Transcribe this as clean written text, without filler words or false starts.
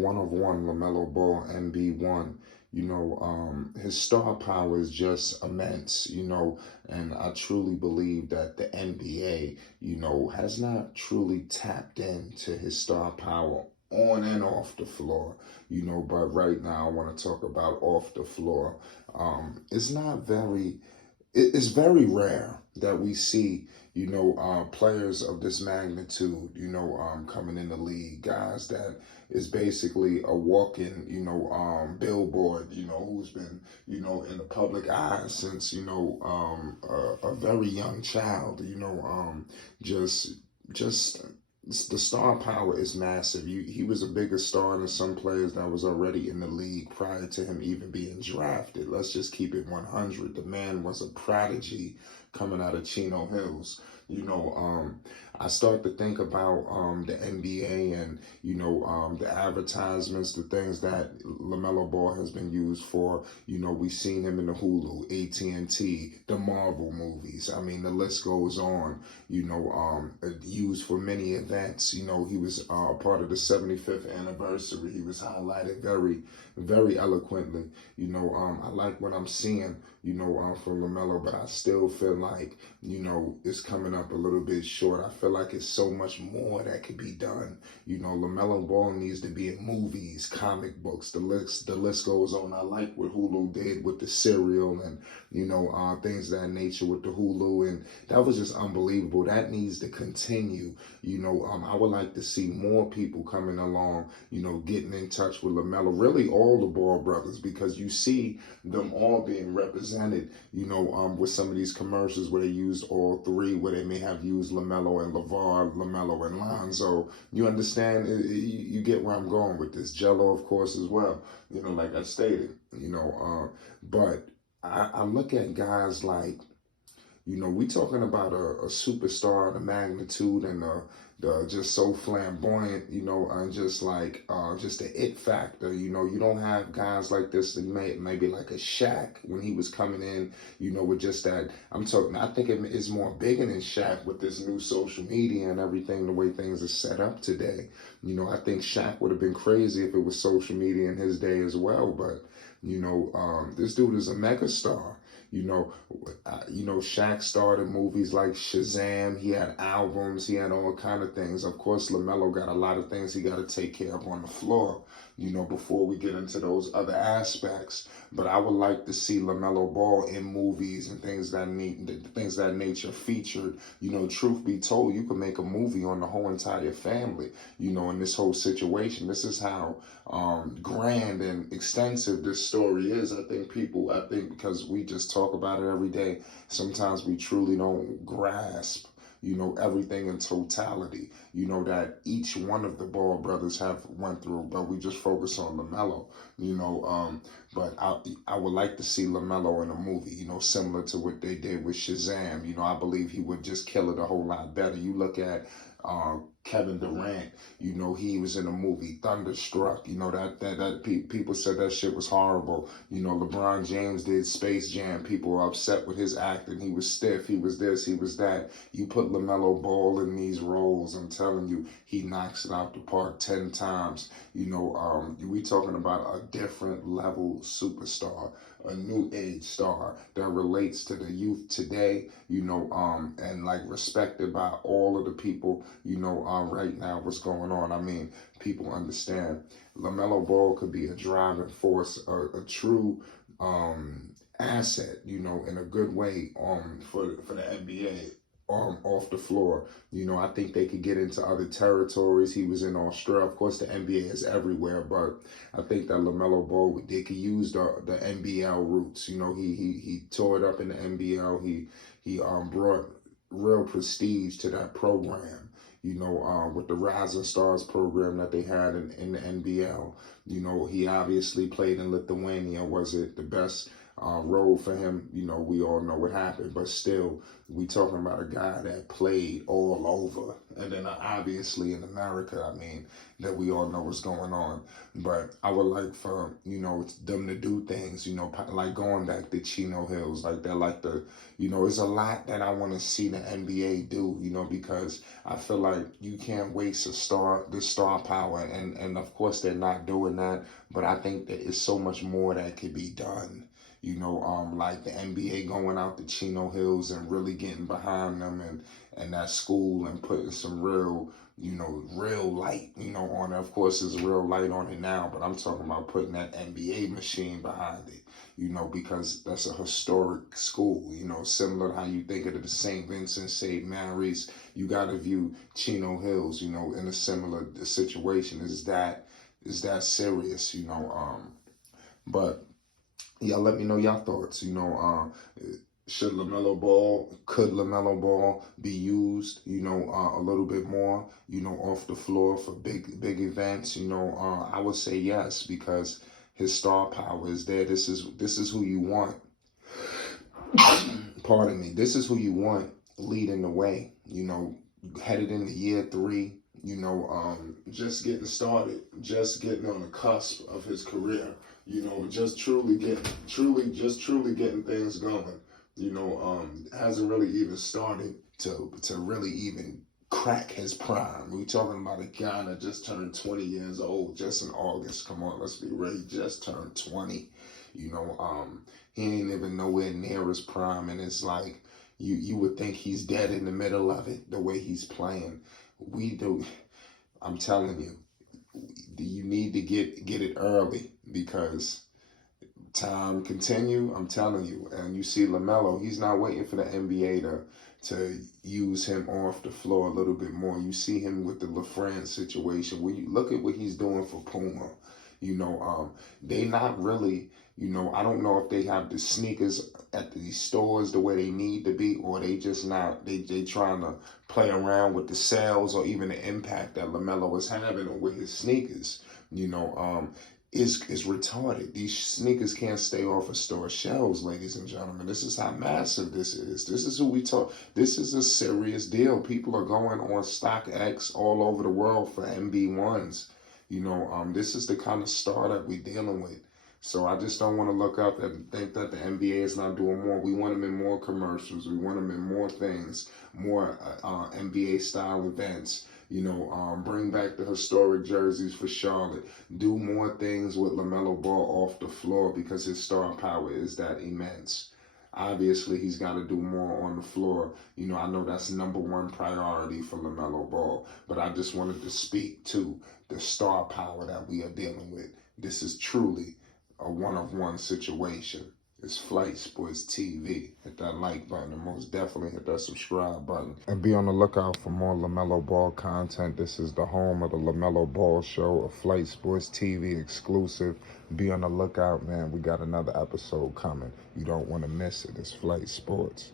one of one, Lamelo Ball, MB1. His star power is just immense, and I truly believe that the NBA, has not truly tapped into his star power on and off the floor, but right now I want to talk about off the floor. It's not very it's very rare that we see, players of this magnitude, coming in the league, guys that is basically a walking, billboard, who's been, in the public eye since, a very young child, just, just the star power is massive. He was a bigger star than some players that was already in the league prior to him even being drafted. Let's just keep it 100. The man was a prodigy coming out of Chino Hills. I start to think about the NBA and the advertisements, the things that Lamelo Ball has been used for. We've seen him in the Hulu, AT&T, the Marvel movies. I mean, the list goes on. Used for many events. He was part of the 75th anniversary. He was highlighted very, very eloquently. I like what I'm seeing, from Lamelo, but I still feel like, it's coming up a little bit short. I feel like it's so much more that could be done. Lamelo Ball needs to be in movies, comic books. The list goes on. I like what Hulu did with the serial and, things of that nature with the Hulu, and that was just unbelievable. That needs to continue. I would like to see more people coming along, getting in touch with Lamelo, really all the Ball brothers, because you see them all being represented, with some of these commercials where they used all three, where they may have used Lamelo and LeVar, Lamelo and Lonzo. You understand? You get where I'm going with this. Jello, of course, as well, like I stated, but I look at guys like, we talking about a superstar, the magnitude and the just so flamboyant, and just like just the it factor. You don't have guys like this that maybe like a Shaq when he was coming in, with just that. I think it's more bigger than Shaq with this new social media and everything, the way things are set up today. I think Shaq would have been crazy if it was social media in his day as well, but this dude is a megastar. Shaq started movies like Shazam. He had albums. He had all kind of things. Of course, LaMelo got a lot of things he got to take care of on the floor, before we get into those other aspects. But I would like to see LaMelo Ball in movies and things that nature featured. Truth be told, you could make a movie on the whole entire family, in this whole situation. This is how grand and extensive this story is. I think because we just talk about it every day, sometimes we truly don't grasp everything in totality, that each one of the Ball brothers have went through, but we just focus on LaMelo, but I would like to see LaMelo in a movie, similar to what they did with Shazam. I believe he would just kill it a whole lot better. You look at Kevin Durant, he was in a movie Thunderstruck, people said that shit was horrible. LeBron James did Space Jam. People were upset with his acting. He was stiff. He was this. He was that. You put LaMelo Ball in these roles, I'm telling you, he knocks it out the park 10 times. We talking about a different level superstar, a new age star that relates to the youth today, and like respected by all of the people, right now, what's going on. I mean, people understand LaMelo Ball could be a driving force, a true asset, in a good way, for the NBA. Off the floor. I think they could get into other territories. He was in Australia. Of course, the NBA is everywhere, but I think that LaMelo Ball, they could use the NBL roots. He tore it up in the NBL. He brought real prestige to that program. With the Rising Stars program that they had in the NBL. He obviously played in Lithuania. Was it the best role for him. You know, we all know what happened, but still, we talking about a guy that played all over. And then obviously in America, I mean, that we all know what's going on. But I would like for, you know, them to do things, you know, like going back to Chino Hills, like they're like the, you know, there's a lot that I want to see the NBA do, you know, because I feel like you can't waste the star power. And of course they're not doing that, but I think that it's so much more that could be done. You know, like the NBA going out to Chino Hills and really getting behind them and that school and putting some real, you know, real light, you know, on it. Of course, there's real light on it now, but I'm talking about putting that NBA machine behind it, you know, because that's a historic school, you know, similar to how you think of the St. Vincent, St. Mary's. You got to view Chino Hills, you know, in a similar situation. Is that serious, you know? But yeah, let me know your thoughts. You know, could Lamelo Ball be used, you know, a little bit more, you know, off the floor for big events? You know, I would say yes, because his star power is there. This is who you want. Pardon me. This is who you want leading the way. You know, headed into year 3. You know, just getting started, just getting on the cusp of his career. You know, just truly getting things going. You know, hasn't really even started to really even crack his prime. We talking about a guy that just turned 20 years old just in August. Come on, let's be real. He just turned 20. You know, he ain't even nowhere near his prime, and it's like you would think he's dead in the middle of it. The way he's playing, I'm telling you, you need to get it early, because time continue. I'm telling you, and you see Lamelo, he's not waiting for the NBA to use him off the floor a little bit more. You see him with the LaFrance situation, where you look at what he's doing for Puma. You know, they not really, you know, I don't know if they have the sneakers at these stores the way they need to be, or they just not, they trying to play around with the sales or even the impact that LaMelo is having with his sneakers. You know, is retarded. These sneakers can't stay off of store shelves, ladies and gentlemen. This is how massive this is. This is who we talk. This is a serious deal. People are going on StockX all over the world for MB1s. You know, this is the kind of star that we're dealing with. So I just don't want to look up and think that the NBA is not doing more. We want them in more commercials. We want them in more things, more NBA style events. You know, bring back the historic jerseys for Charlotte. Do more things with LaMelo Ball off the floor, because his star power is that immense. Obviously, he's got to do more on the floor. You know, I know that's #1 priority for LaMelo Ball, but I just wanted to speak to the star power that we are dealing with. This is truly a one-of-one situation. It's Flight Sports TV. Hit that like button, and most definitely hit that subscribe button. And be on the lookout for more LaMelo Ball content. This is the home of the LaMelo Ball Show, a Flight Sports TV exclusive. Be on the lookout, man. We got another episode coming. You don't want to miss it. It's Flight Sports.